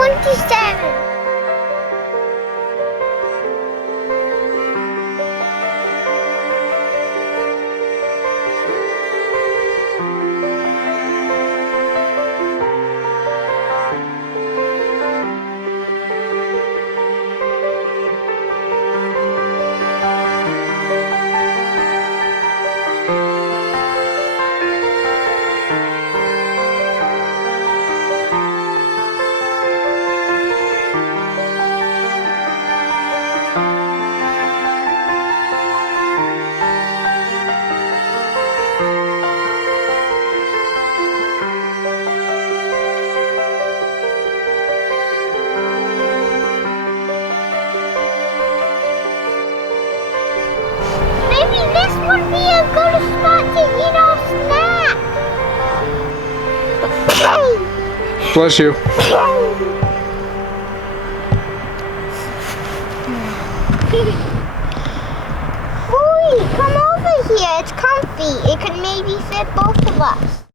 27. Maybe this would be a good spot to eat our snack. Bless you. Boy, come over here. It's comfy. It could maybe fit both of us.